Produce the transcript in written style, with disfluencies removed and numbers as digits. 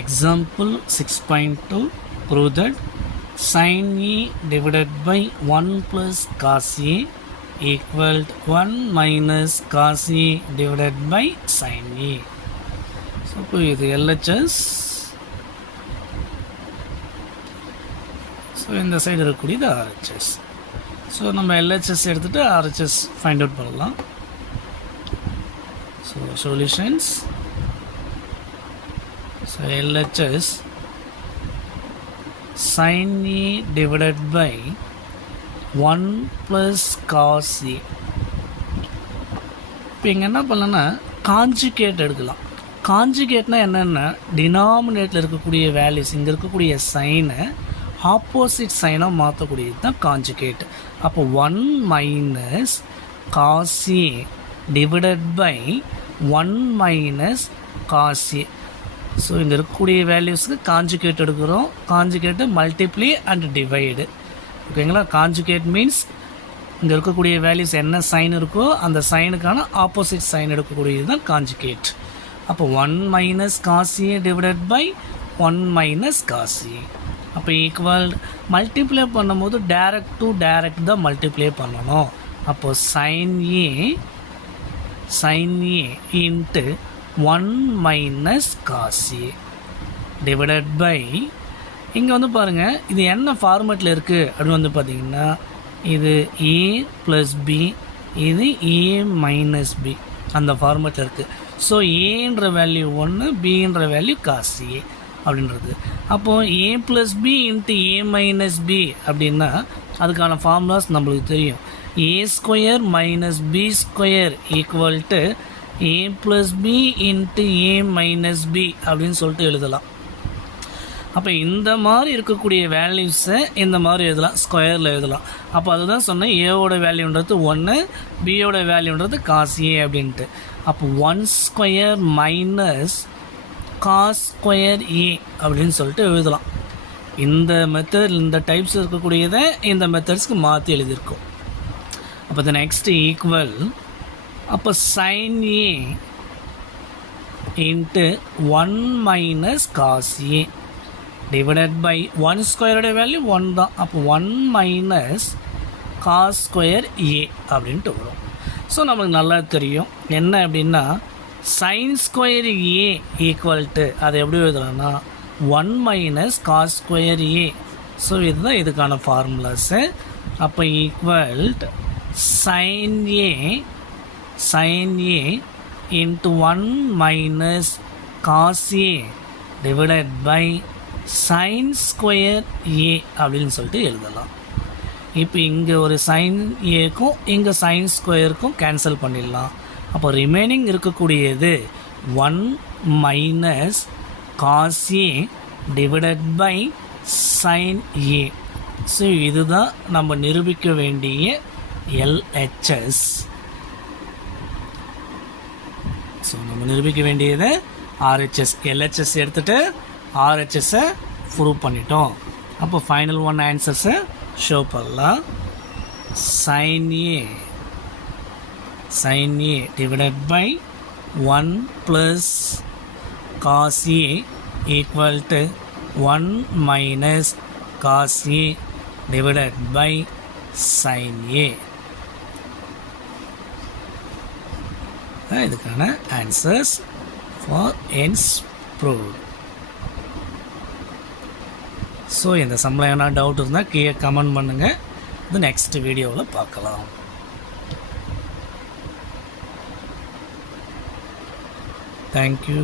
Example 6.2, prove that sin A divided by 1 plus cos A equal to 1 minus cos A divided by sin A. So, இப்போ இது LHS. So இந்த side இருக்கக்கூடியது RHS. So நம்ம LHS எடுத்துகிட்டு RHS find out பண்ணலாம். So solutions. So LHS sin A divided by 1 plus cos A. இப்போ இங்கே என்ன பண்ணலன்னா காஞ்சுகேட் எடுக்கலாம். காஞ்சுகேட்னா என்னென்னா டினாமினேட்டில் இருக்கக்கூடிய வேல்யூஸ் இங்கே இருக்கக்கூடிய சைனை ஆப்போசிட் சைனாக மாற்றக்கூடியது தான் காஞ்சுகேட். அப்போ 1 minus cos A divided by 1 minus cos A. So இங்கே இருக்கக்கூடிய வேல்யூஸுக்கு காஞ்சுகேட் எடுக்கிறோம். Conjugate multiply and divide. ஓகேங்களா? காஞ்சுகேட் மீன்ஸ் இங்கே இருக்கக்கூடிய வேல்யூஸ் என்ன சைன் இருக்கோ அந்த சைனுக்கான ஆப்போசிட் சைன் எடுக்கக்கூடியது தான் காஞ்சுகேட். அப்போ 1 minus cos A divided by 1 minus cos A. அப்போ ஈக்குவல் மல்டிப்ளை பண்ணும்போது டேரக்ட் டு டேரக்ட் தான் மல்டிப்ளை பண்ணணும். அப்போது sin A into 1 minus cos A divided by இங்கே வந்து பாருங்கள் இது என்ன ஃபார்மேட்டில் இருக்குது அப்படின்னு வந்து பார்த்திங்கன்னா இது A ப்ளஸ் B, இது A மைனஸ் B அந்த ஃபார்மேட்டில் இருக்குது. ஸோ ஏன்ற வேல்யூ 1, பின்ற வேல்யூ cos A அப்படின்றது. அப்போது A plus B into A minus B அப்படின்னா அதுக்கான ஃபார்முலாஸ் நம்மளுக்கு தெரியும். A square minus B square equal to A plus B into A minus B அப்படின்னு சொல்லிட்டு எழுதலாம். அப்போ இந்த மாதிரி இருக்கக்கூடிய வேல்யூஸை இந்த மாதிரி எழுதலாம், ஸ்கொயரில் எழுதலாம். அப்போ அதுதான் சொன்னேன், ஏவோட வேல்யூன்றது 1, பியோட வேல்யூன்றது cos A அப்படின்ட்டு. அப்போ 1 square minus cos square A அப்படின்னு சொல்லிட்டு எழுதலாம். இந்த மெத்தட் இந்த டைப்ஸ் இருக்கக்கூடியதை இந்த மெத்தட்ஸ்க்கு மாற்றி எழுதியிருக்கோம். அப்போ த நெக்ஸ்ட் ஈக்குவல் அப்போ sin A into 1 minus cos A divided by 1 ஸ்கொயரோட வேல்யூ 1 தான். அப்போ 1 மைனஸ் cos ஸ்கொயர் A அப்படின்ட்டு வரும். ஸோ நமக்கு நல்லா தெரியும் என்ன அப்படின்னா sin square A equal to அதை எப்படி எழுதலாம்னா 1 minus cos square A. So இதுதான் இதுக்கான ஃபார்முலாஸு. அப்போ equal sin A into 1 minus cos A divided by sin square A அப்படின்னு சொல்லிட்டு எழுதலாம். இப்போ இங்கே ஒரு sin Aக்கும் இங்கே sin ஸ்கொயருக்கும் கேன்சல் பண்ணிடலாம். அப்போ ரிமைனிங் இருக்கக்கூடியது 1 minus cos A divided by sin A. So இதுதான் நம்ம நிரூபிக்க வேண்டிய LHS. ஸோ நம்ம நிரூபிக்க வேண்டியது RHS. LHS எடுத்துகிட்டு RHSஐ ப்ரூவ் பண்ணிட்டோம். அப்போ ஃபைனல் ஒன் ஆன்சர்ஸை ஷோ பண்ணலாம். sin A divided by 1 plus cos A equal to 1 minus cos A divided by sin A. இதுக்கான answers for hence proved. So இந்த சம்பளம் என்ன டவுட் இருந்தால் கீழே கமெண்ட் பண்ணுங்கள். இது நெக்ஸ்ட் வீடியோவில் பார்க்கலாம். தேங்க்யூ.